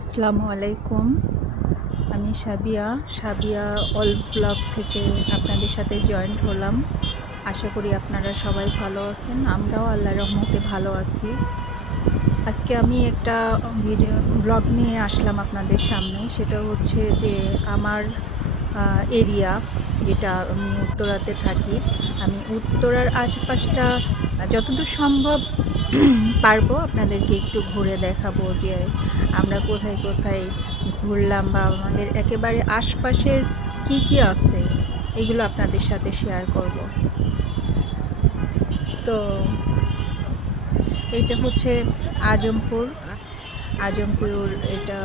আসসালামু আলাইকুম। আমি সাবিয়া অল ব্লগ থেকে আপনাদের সাথে জয়েন্ট হলাম। আশা করি আপনারা সবাই ভালো আছেন। আমরাও আল্লাহর রহমতে ভালো আছি। আজকে আমি একটা ব্লগ নিয়ে আসলাম আপনাদের সামনে। সেটা হচ্ছে যে আমার এরিয়া, যেটা আমি উত্তরাতে থাকি। আমি উত্তরার আশেপাশটা যতদূর সম্ভব পারবো আপনাদেরকে একটু ঘুরে দেখাবো যে আমরা কোথায় কোথায় ঘুরলাম, বা আমাদের একেবারে আশপাশের কি কি আছে এগুলো আপনাদের সাথে শেয়ার করব। তো এইটা হচ্ছে আজমপুর। এটা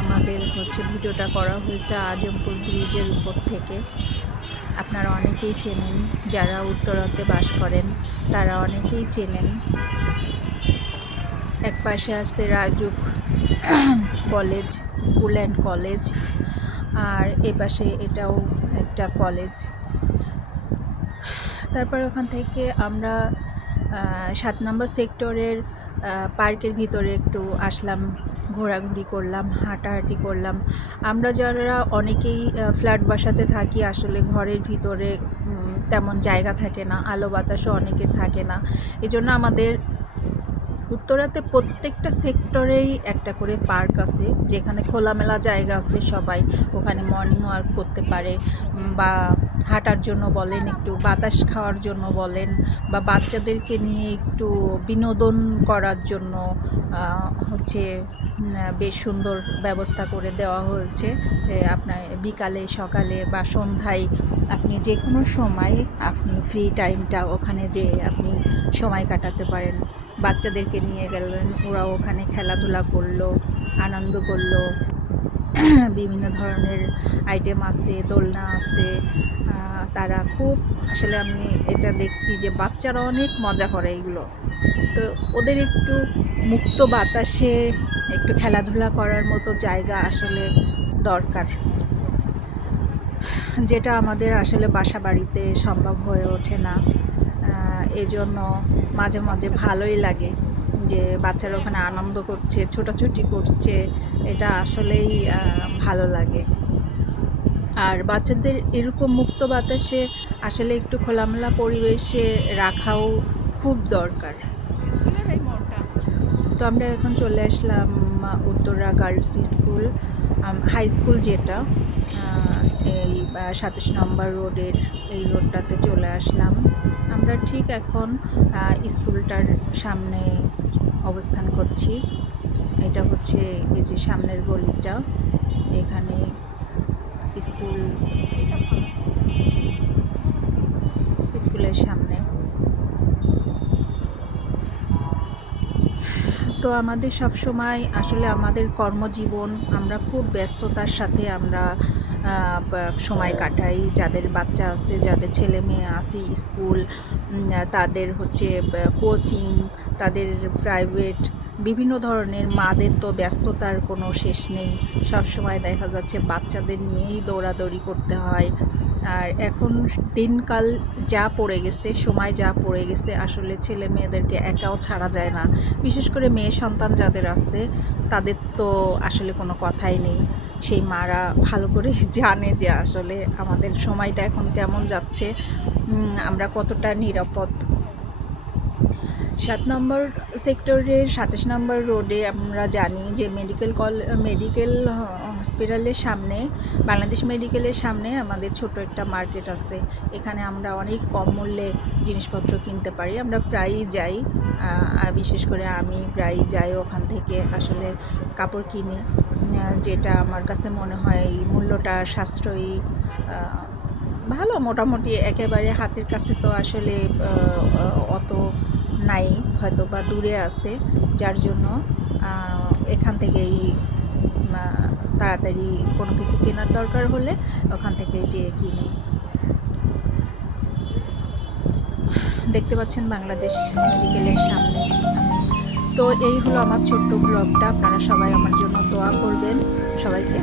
আমাদের হচ্ছে ভিডিওটা করা হয়েছে আজমপুর ব্রিজের উপর থেকে। আপনারা অনেকেই চেনেন, যারা উত্তরাতে বাস করেন তারা অনেকেই চেনেন। এক পাশে আসছে Rajuk college, school and college, আর এ পাশে এটাও একটা কলেজ। তারপর ওখান থেকে আমরা 7 নম্বর সেক্টরের পার্কের ভিতরে একটু আসলাম, ঘোরাঘুরি করলাম, হাঁটাহাঁটি করলাম। আমরা যারা অনেকেই ফ্ল্যাট বাসাতে থাকি, আসলে ঘরের ভিতরে তেমন জায়গা থাকে না, আলো বাতাসও অনেকের থাকে না। এজন্য আমাদের উত্তরাতে প্রত্যেকটা সেক্টরেই একটা করে পার্ক আছে, যেখানে খোলামেলা জায়গা আছে, সবাই ওখানে মর্নিং ওয়াক করতে পারে, বা হাঁটার জন্য বলেন, একটু বাতাস খাওয়ার জন্য বলেন, বা বাচ্চাদেরকে নিয়ে একটু বিনোদন করার জন্য হচ্ছে বেশ সুন্দর ব্যবস্থা করে দেওয়া হয়েছে। আপনার বিকালে, সকালে বা সন্ধ্যায় আপনি যে কোনো সময় আপনি ফ্রি টাইমটা ওখানে যেয়ে আপনি সময় কাটাতে পারেন। বাচ্চাদেরকে নিয়ে গেলেন, ওরা ওখানে খেলাধুলা করলো, আনন্দ করলো। বিভিন্ন ধরনের আইটেম আছে, দোলনা আছে। তারা খুব, আসলে আমি এটা দেখছি যে বাচ্চারা অনেক মজা করে এগুলো। তো ওদের একটু মুক্ত বাতাসে একটু খেলাধুলা করার মতো জায়গা আসলে দরকার, যেটা আমাদের আসলে বাসা বাড়িতে সম্ভব হয়ে ওঠে না। এজন্য মাঝে মাঝে ভালোই লাগে যে বাচ্চারা ওখানে আনন্দ করছে, ছোটাছুটি করছে, এটা আসলেই ভালো লাগে। আর বাচ্চাদের এরকম মুক্ত বাতাসে আসলে একটু খোলামেলা পরিবেশে রাখাও খুব দরকার। তো আমরা এখন চলে আসলাম Uttara girls school, high school, যেটা এই 27 নম্বর রোডের এই রোডটাতে চলে আসলাম। আমরা ঠিক এখন স্কুলটার সামনে অবস্থান করছি। এটা হচ্ছে এই যে সামনের গলিটা, এখানে স্কুলের সামনে। তো আমাদের সব সময় আসলে আমাদের কর্মজীবন, আমরা খুব ব্যস্ততার সাথে আমরা সময় কাটাই। যাদের বাচ্চা আছে, যাদের ছেলে মেয়ে আছে স্কুল, তাদের হচ্ছে কোচিং, তাদের প্রাইভেট, বিভিন্ন ধরনের, মাদের তো ব্যস্ততার কোনো শেষ নেই। সব সময় দেখা যাচ্ছে বাচ্চাদের নিয়েই দৌড়াদৌড়ি করতে হয়। আর এখন দিনকাল যা পড়ে গেছে, সময় যা পড়ে গেছে, আসলে ছেলে মেয়েদেরকে একাও ছাড়া যায় না। বিশেষ করে মেয়ে সন্তান যাদের আছে, তাদের তো আসলে কোনো কথাই নেই। সেই মারা ভালো করে জানে যে আসলে আমাদের সময়টা এখন কেমন যাচ্ছে, আমরা কতটা নিরাপদ। 7 নম্বর সেক্টরের 27 নম্বর রোডে আমরা জানি যে মেডিকেল হসপিটালের সামনে, বাংলাদেশ মেডিকেলের সামনে আমাদের ছোট একটা মার্কেট আছে। এখানে আমরা অনেক কম মূল্যে জিনিসপত্র কিনতে পারি। আমরা প্রায়ই যাই, বিশেষ করে আমি প্রায়ই যাই ওখান থেকে আসলে কাপড় কিনি, যেটা আমার কাছে মনে হয় মূল্যটা সাশ্রয়ী, ভালো, মোটামুটি একেবারে হাতের কাছে তো আসলে অত নাই, হয়তো বা দূরে আছে, যার জন্য এখান থেকেই তাড়াতাড়ি কোনো কিছু কেনার দরকার হলে ওখান থেকে যেয়ে কিনি। দেখতে পাচ্ছেন বাংলাদেশ মেডিকেলের সামনে। তো এই হলো আমার ছোট্ট ব্লগটা। আপনারা সবাই আমার জন্য দোয়া করবেন। সবাইকে